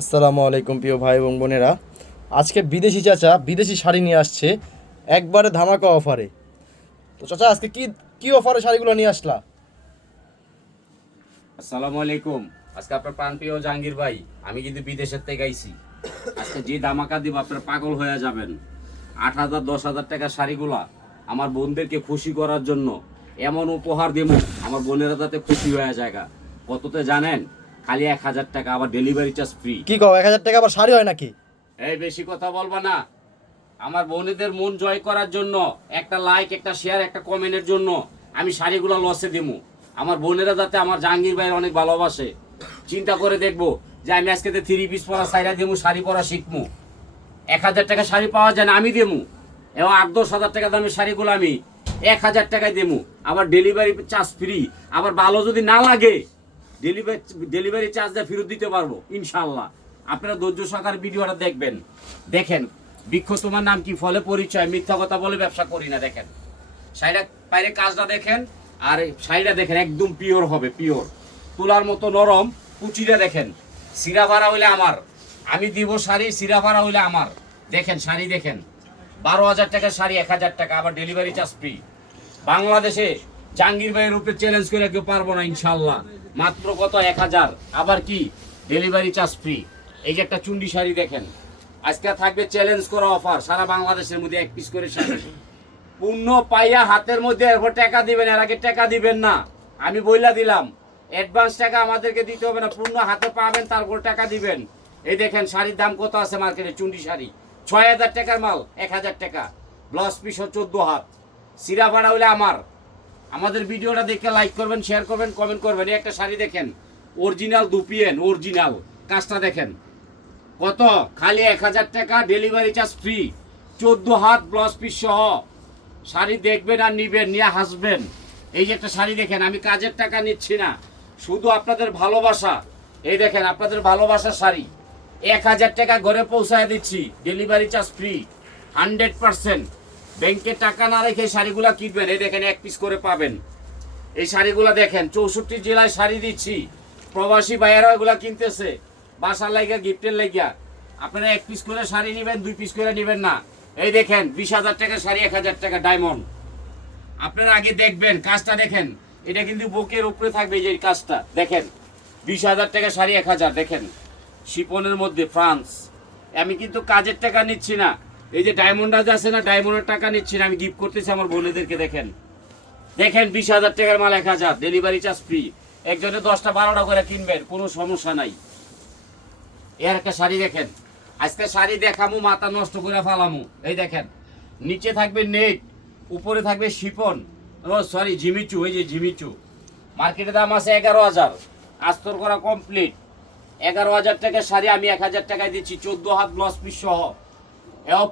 আসসালামু আলাইকুম প্রিয় ভাই এবং বোনেরা। আজকে বিদেশি চাচা বিদেশি শাড়ি নিয়ে আসছে একবারে ধামাকা অফারে। তো চাচা আজকে কি কি অফারে শাড়িগুলো নিয়ে আসলা? আসসালামু আলাইকুম। আজকে আপনার প্রাণপ্রিয় জাহাঙ্গীর ভাই, আমি কিন্তু বিদেশের থেকে আইছি। আজকে যে দামাকা দিব আপনার পাগল হয়ে যাবেন। 8,000 10,000 টাকার শাড়িগুলা আমার বোনদেরকে খুশি করার জন্য এমন উপহার দেব, আমার বোনেরা যাতে খুশি হয়ে যায়। কততে জানেন? খালি 1,000 টাকা, আবার ডেলিভারি চার্জ ফ্রি। কি কও, 1,000 টাকা আবার শাড়ি হয় নাকি? এই বেশি কথা বলবা না। আমার বোনেদের মন জয় করার জন্য একটা লাইক, একটা শেয়ার, একটা কমেন্টের জন্য আমি শাড়িগুলো লসে দেবো। আমার বোনেরা যাতে আমার জাহাঙ্গীর ভাইয়ের অনেক ভালোবাসে, চিন্তা করে দেখবো যে আমি আজকে 3 পিস পরা সাইরা দেবো, শাড়ি পরা শিখবো। 1,000 টাকা শাড়ি পাওয়া যায় না, আমি দেবো। এবং 8-10 হাজার টাকা দামের শাড়িগুলো আমি 1,000 টাকায় দেবো, আবার ডেলিভারি চার্জ ফ্রি। আবার ভালো যদি না লাগে ডেলিভারি চার্জটা ফেরত দিতে পারবো ইনশাল্লাহ। আপনারা ধৈর্য সহকারে ভিডিওটা দেখবেন। দেখেন, বৃক্ষ তোমার নাম কি, ফলে পরিচয়, মিথ্যা কথা বলে ব্যবসা করি না। দেখেন শাড়িটা, বাইরে কাজটা দেখেন, আর শাড়িটা দেখেন একদম পিওর হবে, পিওর তুলার মতো নরম। কুচিটা দেখেন, সিরা ভাড়া হইলে আমার, আমি দিব শাড়ি, সিরা ভাড়া হইলে আমার। দেখেন শাড়ি দেখেন, 12,000 টাকার শাড়ি 1,000 টাকা, আবার ডেলিভারি চার্জ ফ্রি। বাংলাদেশে জাহাঙ্গীর ভাইয়ের উপরে চ্যালেঞ্জ করে কেউ পারবো না ইনশাল্লাহ। মাত্র কত? 1,000, আবার কি ডেলিভারি চার্জ ফ্রি। এই যে একটা চুন্ডি শাড়ি দেখেন, আজকে থাকবে চ্যালেঞ্জ করা অফার, সারা বাংলাদেশের মধ্যে 1 পিস করে শাড়ি। পূর্ণ পাইয়া হাতের মধ্যে এরপর টাকা দিবেন, এর আগে টাকা দিবেন না। আমি বইলা দিলাম, অ্যাডভান্স টাকা আমাদেরকে দিতে হবে না, পূর্ণ হাতে পাবেন তারপর টাকা দিবেন। এই দেখেন শাড়ির দাম কত আছে মার্কেটে। চুন্ডি শাড়ি 6,000 টাকার মাল 1,000 টাকা, ব্লাউজ পিস 14 হাত, সিরা ভাড়া হইলে আমার। আমাদের ভিডিওটা দেখে লাইক করবেন, শেয়ার করবেন, কমেন্ট করবেন। এই একটা শাড়ি দেখেন, অরিজিনাল দুপিয়েন, অরিজিনাল কাজটা দেখেন কত, খালি 1,000 টাকা, ডেলিভারি চার্জ ফ্রি, 14 হাত ব্লাউজ পিস সহ। শাড়ি দেখবেন আর নিবেন, নিয়ে হাসবেন। এই যে একটা শাড়ি দেখেন, আমি কাজের টাকা নিচ্ছি না, শুধু আপনাদের ভালোবাসা। এই দেখেন আপনাদের ভালোবাসার শাড়ি, 1,000 টাকা ঘরে পৌঁছায় দিচ্ছি, ডেলিভারি চার্জ ফ্রি 100%। ব্যাংকে টাকা না রেখে শাড়িগুলা কিনবেন। এই দেখেন 1 পিস করে পাবেন। এই শাড়িগুলা দেখেন, 64 জেলায় শাড়ি দিচ্ছি, প্রবাসী ভাইয়েরা এগুলা কিনতেছে বাসার লাইগা, গিফটের লাইগা। আপনারা 1 পিস করে শাড়ি নেবেন, 2 পিস করে নেবেন না। এই দেখেন 20,000 টাকা শাড়ি, 1,000 টাকা ডায়মন্ড। আপনারা আগে দেখবেন, কাজটা দেখেন, এটা কিন্তু বুকের উপরে থাকবে। এই যে কাজটা দেখেন, 20,000 টাকা শাড়ি 1,000। দেখেন শিপনের মধ্যে ফ্রান্স। আমি কিন্তু কাজের টাকা নিচ্ছি না। এই যে ডায়মন্ড আছে না, ডায়মন্ডের টাকা নিচ্ছি না, আমি গিফট করতেছি আমার বোনেদেরকে। দেখেন দেখেন 20,000 টাকার মাল 1,000, ডেলিভারি চার্জ ফ্রি। একজনে 10টা 12টা করে কিনবেন, কোনো সমস্যা নাই। এর একটা শাড়ি দেখেন, আজকে শাড়ি দেখামু মাথা নষ্ট করে ফালামু। এই দেখেন নিচে থাকবে নেট, উপরে থাকবে শিপন, ও সরি ঝিমিচু। এই যে ঝিমিচু, মার্কেটে দাম আছে 11,000, আস্তর করা কমপ্লিট। 11,000 টাকার শাড়ি আমি 1,000 টাকায় দিচ্ছি, 14 হাত ব্লাউজ পিস সহ।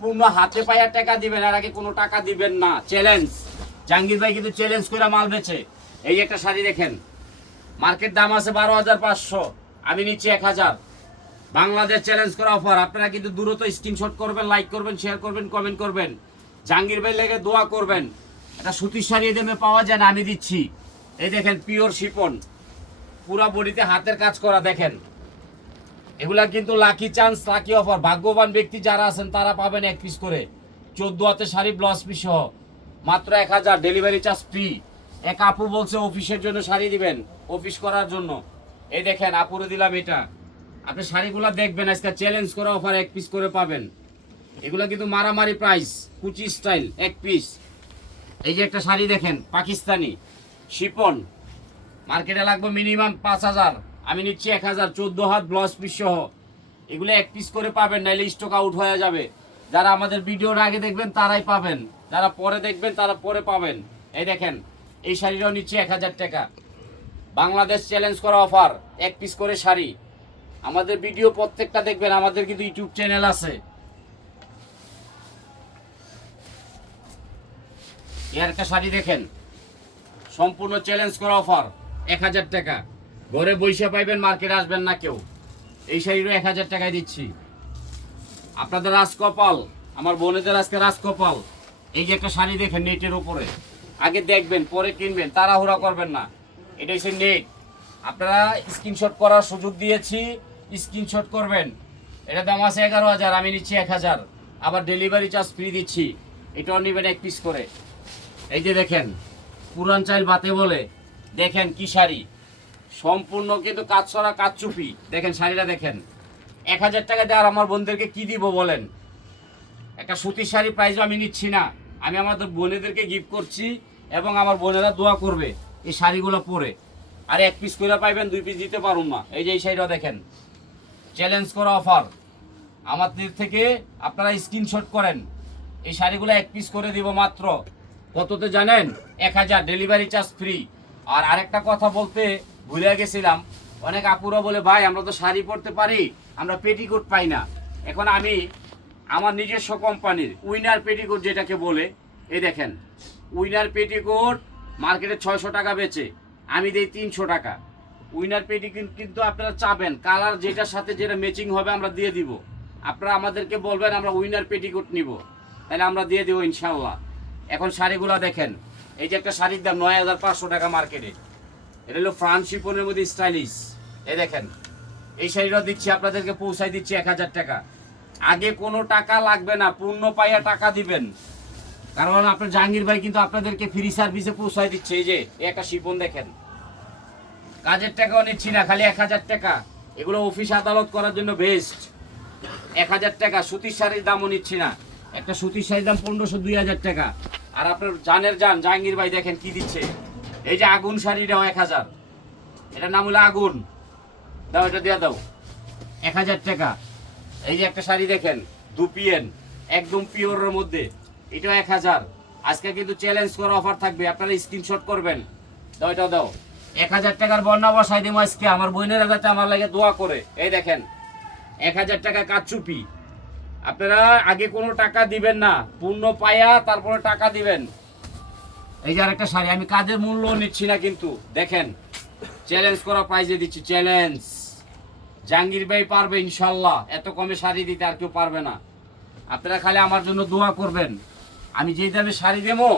পূর্ণ হাতে পায়া টাকা দিবেন, আর আগে কোনো টাকা দিবেন না। চ্যালেঞ্জ, জাহাঙ্গীর ভাই কিন্তু চ্যালেঞ্জ করে মাল বেচে। এই একটা শাড়ি দেখেন, মার্কেট দাম আছে 12,500, আমি নিচ্ছি 1,000। বাংলাদেশ চ্যালেঞ্জ করা অফার। আপনারা কিন্তু দ্রুত স্ক্রিনশট করবেন, লাইক করবেন, শেয়ার করবেন, কমেন্ট করবেন, জাহাঙ্গীর ভাই লেগে দোয়া করবেন। এটা সুতির শাড়ি দামে পাওয়া যায় না, আমি দিচ্ছি। এই দেখেন পিওর শিপন, পুরা বডিতে হাতের কাজ করা। দেখেন এগুলা কিন্তু লাকি চান্স, লাকি অফার। ভাগ্যবান ব্যক্তি যারা আছেন তারা পাবেন 1 পিস করে, 14 হাতে শাড়ি ব্লাউজ পিস সহ, মাত্র 1,000, ডেলিভারি চার্জ ফ্রি। এক আপু বলছে অফিসের জন্য শাড়ি দিবেন, অফিস করার জন্য। এই দেখেন আপুরে দিলাম এটা। আপনি শাড়িগুলা দেখবেন, আজকে চ্যালেঞ্জ করা অফার 1 পিস করে পাবেন। এগুলো কিন্তু মারামারি প্রাইস, কুচি স্টাইল 1 পিস। এই যে একটা শাড়ি দেখেন, পাকিস্তানি শিপন, মার্কেটে লাগবে মিনিমাম 5,000, আমি নিচ্ছি 1,000, 14 হাত ব্লাউজ পিস সহ। এগুলো 1 পিস করে পাবেন, নাইলে স্টক আউট হয়ে যাবে। যারা আমাদের ভিডিওর আগে দেখবেন তারাই পাবেন, যারা পরে দেখবেন তারা পরে পাবেন। এই দেখেন এই শাড়িটাও নিচ্ছি 1,000 টাকা। বাংলাদেশ চ্যালেঞ্জ করা অফার, 1 পিস করে শাড়ি। আমাদের ভিডিও প্রত্যেকটা দেখবেন, আমাদের কিন্তু ইউটিউব চ্যানেল আছে। এর একটা শাড়ি দেখেন, সম্পূর্ণ চ্যালেঞ্জ করা অফার, 1,000 টাকা। ঘরে বসে পাইবেন, মার্কেটে আসবেন না কেউ। এই শাড়িরও 1,000 টাকায় দিচ্ছি। আপনাদের রাজকপাল, আমার বোনেদের আজকে রাজকপাল। এই যে একটা শাড়ি দেখেন নেটের উপরে, আগে দেখবেন পরে কিনবেন, তাড়াহুড়া করবেন না। এটা হচ্ছে নেট। আপনারা স্ক্রিনশট করার সুযোগ দিয়েছি, স্ক্রিনশট করবেন। এটা দাম আছে 11,000, আমি নিচ্ছি 1,000। আবার ডেলিভারি চার্জ ফ্রি দিচ্ছি। এটাও নেবেন 1 পিস করে। এই যে দেখেন পুরান চাইল বাতে বলে, দেখেন কি শাড়ি, সম্পূর্ণ কিন্তু কাজ ছড়া কাজ চুপি। দেখেন শাড়িটা দেখেন, 1,000 টাকা দিয়ে আর আমার বোনদেরকে কি দিব বলেন? একটা সুতির শাড়ি প্রাইসও আমি নিচ্ছি না, আমি আমাদের বোনেদেরকে গিফট করছি এবং আমার বোনেরা দোয়া করবে এই শাড়িগুলো পরে। আর 1 পিস করে পাইবেন, 2 পিস দিতে পারুন না। এই যে এই শাড়িটা দেখেন, চ্যালেঞ্জ করা অফার আমাদের থেকে। আপনারা স্ক্রিনশট করেন, এই শাড়িগুলো 1 পিস করে দিব মাত্র কততে জানেন? 1,000, ডেলিভারি চার্জ ফ্রি। আর আরেকটা কথা বলতে ভুলে গেছিলাম, অনেক আপুরা বলে ভাই আমরা তো শাড়ি পরতে পারি, আমরা পেটিকোট পাই না। এখন আমি আমার নিজস্ব কোম্পানির উইনার পেটিকোট যেটাকে বলে, এই দেখেন উইনার পেটিকোট মার্কেটে 600 টাকা বেচে, আমি দেই 300 টাকা। উইনার পেটিকোট কিন্তু আপনারা চাবেন, কালার যেটার সাথে যেটা ম্যাচিং হবে আমরা দিয়ে দিব। আপনারা আমাদেরকে বলবেন আমরা উইনার পেটিকোট নিব, তাহলে আমরা দিয়ে দেবো ইনশাল্লাহ। এখন শাড়িগুলো দেখেন, এই যে একটা শাড়ির দাম 9,500 টাকা মার্কেটে, এটা হলো ফ্রান্স শিপনের মধ্যে স্টাইলিশ। এই দেখেন এই শাড়িটা দিচ্ছি আপনাদেরকে, পৌঁছাই দিচ্ছি 1,000 টাকা। আগে কোনো টাকা লাগবে না, পূর্ণ পাইয়া টাকা দিবেন, কারণ আপনার জাহাঙ্গীর ভাই কিন্তু আপনাদেরকে ফ্রি সার্ভিসে পৌঁছাই দিচ্ছে। এই যে একটা শিপন দেখেন, কাজের টাকাও নিচ্ছি না, খালি 1,000 টাকা। এগুলো অফিস আদালত করার জন্য বেস্ট। 1,000 টাকা। সুতির শাড়ির দামও নিচ্ছি না, একটা সুতির শাড়ির দাম 1500, 2,000 টাকা। আর আপনার জানের জাহাঙ্গীর ভাই দেখেন কি দিচ্ছে, এই যে আগুন শাড়িটাও 1,000, এটার নাম হলো আগুন। দাও, এটা দিয়ে দাও, 1,000 টাকা। এই যে একটা শাড়ি দেখেন দুপিয়েন, একদম পিওরের মধ্যে, এটাও 1,000। আজকে কিন্তু চ্যালেঞ্জ করা অফার থাকবে, আপনারা স্ক্রিনশট করবেন। দাও, এটাও দাও, 1,000 টাকার বন্যা বসাই দিব আজকে আমার বোনেরা যাতে আমার লাগে দোয়া করে। এই দেখেন 1,000 টাকা কাচুপি। আপনারা আগে কোনো টাকা দিবেন না, পূর্ণ পায়া তারপরে টাকা দিবেন। এই যে আরেকটা শাড়ি, আমি কাজের মূল্য নিচ্ছি না কিন্তু দেখেন চ্যালেঞ্জ করা প্রাইজে দিচ্ছি, চ্যালেঞ্জ। জাহাঙ্গীর ভাই পারবে ইনশাল্লাহ, এত কমে শাড়ি দিতে আর কেউ পারবে না। আপনারা খালি আমার জন্য দোয়া করবেন, আমি যেই দামে শাড়ি দেবো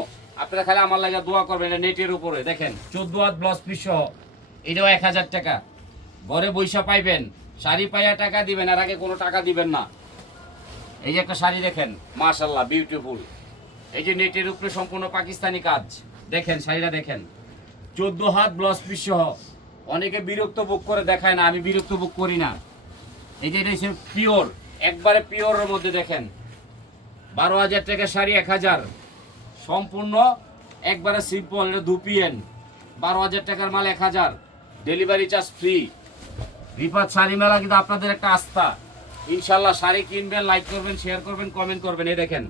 আপনারা খালি আমার লাগে দোয়া করবেন। এটা নেটের উপরে দেখেন 14 হাত ব্লাউজ পিস সহ, এটাও 1,000 টাকা। ঘরে বৈশা পাইবেন, শাড়ি পাইয়া টাকা দিবেন, আর আগে কোনো টাকা দিবেন না। এই যে একটা শাড়ি দেখেন, মাশাআল্লাহ বিউটিফুল। এই যে নেটের উপরে সম্পূর্ণ পাকিস্তানি কাজ, দেখেন শাড়িটা দেখেন, 14 হাত ব্লাউজ পিস সহ। অনেকে বিরক্ত বুক করে দেখায় না, আমি বিরক্ত বুক করি না। এই যে এটা হচ্ছে পিওর, একবারে পিওরের মধ্যে দেখেন 12,000 টাকার শাড়ি 1,000, সম্পূর্ণ একবারে সিম্পল। এটা দুপিয়েন, 12,000 টাকার মাল 1,000, delivery charge free. Rifat sari মেলা কিন্তু আপনাদের একটা আস্থা। ইনশাল্লাহ শাড়ি কিনবেন, লাইক করবেন, শেয়ার করবেন, কমেন্ট করবেন। এই দেখেন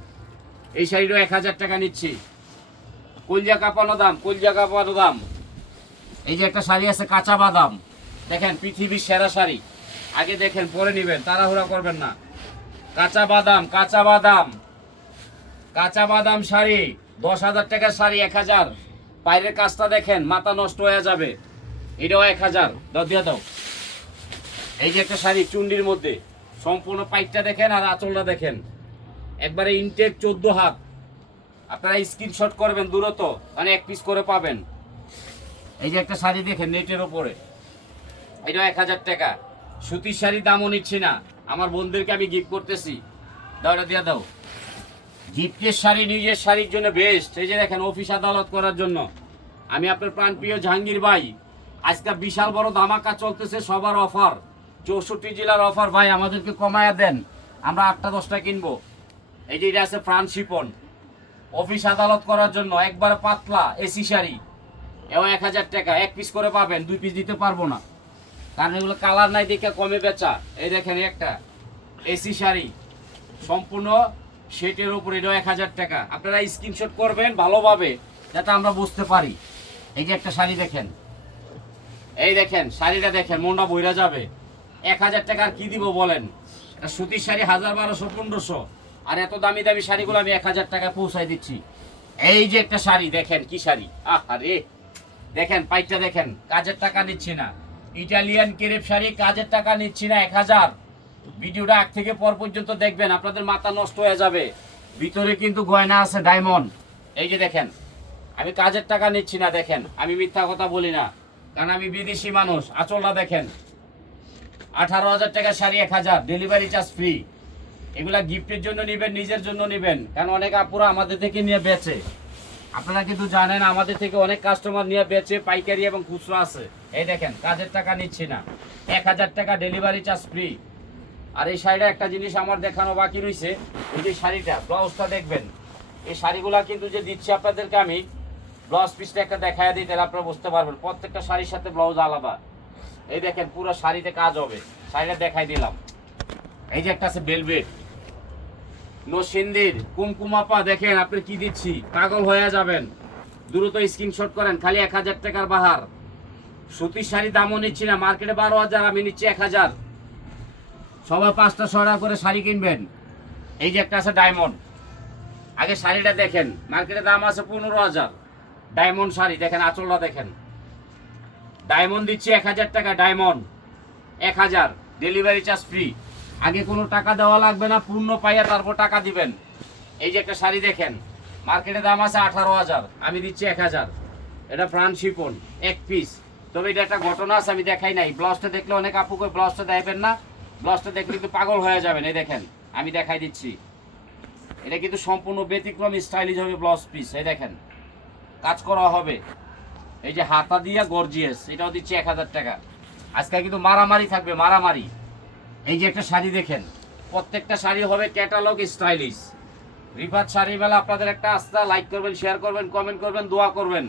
এই শাড়িটাও 1,000 টাকা নিচ্ছি, কলজা কাঁপানো দাম, কলজা কাঁপানো দাম। এই যে একটা শাড়ি আছে কাঁচা বাদাম, দেখেন পৃথিবীর সেরা শাড়ি, আগে দেখেন পরে নিবেন, তাড়াহুড়া করবেন না। কাঁচা বাদাম, কাঁচা বাদাম, কাঁচা বাদাম শাড়ি 10,000 টাকার শাড়ি 1,000। বাইরের কাজটা দেখেন, মাথা নষ্ট হয়ে যাবে। এটাও 1,000, দাও দিয়ে দাও। এই যে একটা শাড়ি চুন্ডির মধ্যে, সম্পূর্ণ পাইটটা দেখেন আর আঁচলটা দেখেন, একবারে ইনটেক 14 হাত। আপনারা স্ক্রিনশট করবেন দূরত, মানে 1 পিস করে পাবেন। এই যে একটা শাড়ি দেখেন নেটের ওপরে, এটাও 1,000 টাকা। সুতির শাড়ির দামও নিচ্ছি না, আমার বোনদেরকে আমি গিফট করতেছি। দাও, এটা দিয়ে দাও। গিফটের শাড়ি নিজের শাড়ির জন্য বেস্ট। এই যে দেখেন অফিস আদালত করার জন্য, আমি আপনার প্রাণপ্রিয় জাহাঙ্গীর ভাই, আজকে বিশাল বড় ধামাকা চলতেছে, সবার অফার, 64 জেলার অফার। ভাই আমাদেরকে কমায়া দেন, আমরা 8টা 10টা কিনবো। এই যে এটা আছে ফ্রান্স শিপন, অফিস আদালত করার জন্য একবারে পাতলা এসি শাড়ি, এও 1,000 টাকা। 1 পিস করে পাবেন, 2 পিস দিতে পারবো না, কারণ এগুলো কালার নাই দেখে কমে বেচা। এই দেখেন একটা এসি শাড়ি, সম্পূর্ণ সেটের উপরে, এটাও 1,000 টাকা। আপনারা স্ক্রিনশট করবেন ভালোভাবে যাতে আমরা বুঝতে পারি। এই যে একটা শাড়ি দেখেন, এই দেখেন শাড়িটা দেখেন, মনটা বইরা যাবে। 1,000 টাকা আর কি দিব বলেন? এটা সুতির শাড়ি 1,000, 1200, 1500, আর এত দামি দামি শাড়িগুলো আমি 1,000 টাকায় পৌঁছাই দিচ্ছি। এই যে একটা শাড়ি দেখেন, কি শাড়ি, আরে দেখেন পাইটটা দেখেন, কাজের টাকা নিচ্ছি না। ইটালিয়ান কেরেপ শাড়ি, কাজের টাকা নিচ্ছি না, 1,000। ভিডিওটা আগ থেকে পর পর্যন্ত দেখবেন, আপনাদের মাথা নষ্ট হয়ে যাবে। ভিতরে কিন্তু গয়না আছে ডায়মন্ড। এই যে দেখেন, আমি কাজের টাকা নিচ্ছি না, দেখেন আমি মিথ্যা কথা বলি না, কারণ আমি বিদেশি মানুষ। আঁচলটা দেখেন, 18,000 টাকা শাড়ি 1000, ডেলিভারি চার্জ ফ্রি। এগুলা গিফটের জন্য নেবেন, নিজের জন্য নেবেন, কারণ অনেক আপুরা আমাদের থেকে নিয়ে বেচে। আপনারা কিন্তু জানেন আমাদের থেকে অনেক কাস্টমার নিয়ে বেচে, পাইকারি এবং খুচরা আছে। এই দেখেন, কাজের টাকা নিচ্ছি না, 1000 টাকা ডেলিভারি চার্জ ফ্রি। আর এই শাড়িটা একটা জিনিস আমার দেখানো বাকি রয়েছে, এই যে শাড়িটা, ব্লাউজটা দেখবেন। এই শাড়িগুলা কিন্তু যে দিচ্ছি আপনাদেরকে আমি, ব্লাউজ পিসটা একটা দেখায় দিই, তাহলে আপনারা বুঝতে পারবেন। প্রত্যেকটা শাড়ির সাথে ব্লাউজ আলাদা। এই দেখেন, পুরো শাড়িতে কাজ হবে। শাড়িটা দেখাই দিলাম। এই যে একটা আছে বেলভেট, নসিন্দির কুমকুমাপা, দেখেন আপনি কি দিচ্ছি, পাগল হয়ে যাবেন। দ্রুত স্ক্রিনশট করেন, খালি 1000 টাকার বাহার। সুতির শাড়ি দামও নিচ্ছি না, মার্কেটে 12,000, আমি নিচ্ছি 1000। সবাই 5টা 6 টাকা করে শাড়ি কিনবেন। এই যে একটা আছে ডায়মন্ড, আগে শাড়িটা দেখেন, মার্কেটে দাম আছে 15,000। ডায়মন্ড শাড়ি দেখেন, আঁচলটা দেখেন। ডায়মন্ড দিচ্ছি 1000 টাকা, ডায়মন্ড 1000, ডেলিভারি চার্জ ফ্রি। আগে কোনো টাকা দেওয়া লাগবে না, পূর্ণ পাইয়া তারপর টাকা দিবেন। এই যে একটা শাড়ি দেখেন, মার্কেটে দাম আছে 18,000, আমি দিচ্ছি 1000। এটা প্রাণ শিপন, এক পিস। তবে এটা একটা ঘটনা আছে, আমি দেখাই নাই। ব্লাউজটা দেখলে অনেক আপু কই ব্লাউজটা দেখাবেন না, ব্লাউজটা দেখলে কিন্তু পাগল হয়ে যাবেন। এই দেখেন, আমি দেখাই দিচ্ছি। এটা কিন্তু সম্পূর্ণ ব্যতিক্রম স্টাইলিশ হবে ব্লাউজ পিস। এই দেখেন, কাজ করা হবে। এই যে হাতা দিয়া গর্জিয়াস, এটাও দিচ্ছি 1000 টাকা। আজকে কিন্তু মারামারি থাকবে, মারামারি। এই যে একটা শাড়ি দেখেন, প্রত্যেকটা শাড়ি হবে ক্যাটালগ স্টাইলিশ। রিফাত শাড়ি মেলা আপনাদের একটা আস্থা। লাইক করবেন, শেয়ার করবেন, কমেন্ট করবেন, দোয়া করবেন।